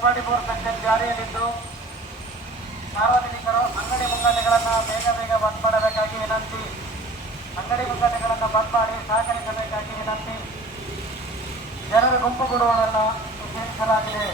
Kabaddi board section ಜಾರಿಯಲ್ಲಿದ್ದು, ಸಾರ್ವಜನಿಕರು ಅಂಗಡಿ ಮುಂಗಟ್ಟೆಗಳನ್ನು ಬೇಗ ಬೇಗ ಬಂದ್ ಮಾಡಬೇಕಾಗಿ ವಿನಂತಿ. ಅಂಗಡಿ ಮುಂಗಟ್ಟೆಗಳನ್ನು ಬಂದ್ ಮಾಡಿ ಸಹಕರಿಸಬೇಕಾಗಿ ವಿನಂತಿ. ಜನರು ಗುಂಪುಗೂಡುವುದನ್ನು ನಿಷೇಧಿಸಲಾಗಿದೆ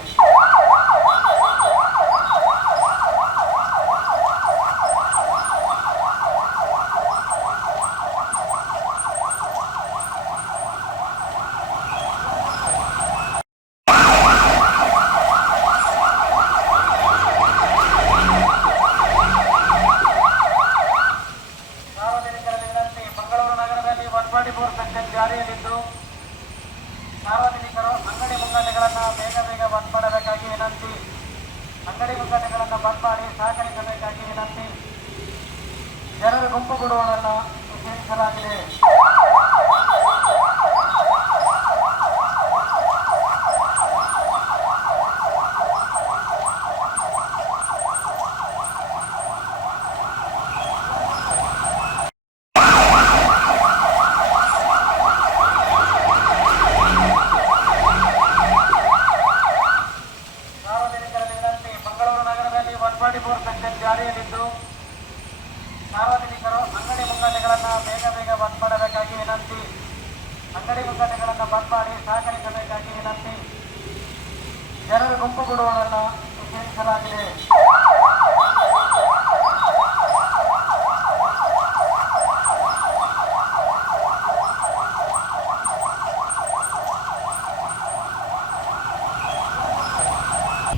ನಗರದಲ್ಲಿ ಬೋರ್ ಸೆಕ್ಷನ್ ಜಾರಿಯಲ್ಲಿದ್ದು ಸಾರ್ವಜನಿಕರು ಅಂಗಡಿ ಮುಂಗಡೆಗಳನ್ನು ಬೇಗ ಬೇಗ ಬಂದ್ ಮಾಡಬೇಕಾಗಿ ವಿನಂತಿ. ಅಂಗಡಿ ಮುಂಗಡೆಗಳನ್ನು ಬಂದ್ ಮಾಡಿ ಸಹಕರಿಸಬೇಕಾಗಿ ವಿನಂತಿ. ಜನರು ಗುಂಪುಗೂಡುವುದನ್ನು ನಿಷೇಧಿಸಲಾಗಿದೆ ಸಾರ್ವಜನಿಕರ ವಿನಂತಿ ಮಂಗಳೂರು ಫಾರ್ಟಿ ಫೋರ್ ಸೆಕ್ಷನ್ ಜಾರಿಯಲ್ಲಿದ್ದು ಸಾರ್ವಜನಿಕರು ಅಂಗಡಿ ಮುಂಗಟ್ಟುಗಳನ್ನು ಬೇಗ ಬೇಗ ಬಂದ್ ಮಾಡಬೇಕಾಗಿ ವಿನಂತಿ. ಅಂಗಡಿ ಮುಂಗಟ್ಟುಗಳನ್ನು ಬಂದ್ ಮಾಡಿ ಸಹಕರಿಸಬೇಕಾಗಿ ವಿನಂತಿ. ಜನರು ಗುಂಪು ಗುಂಪುಗೂಡುವುದನ್ನು ನಿಷೇಧಿಸಲಾಗಿದೆ.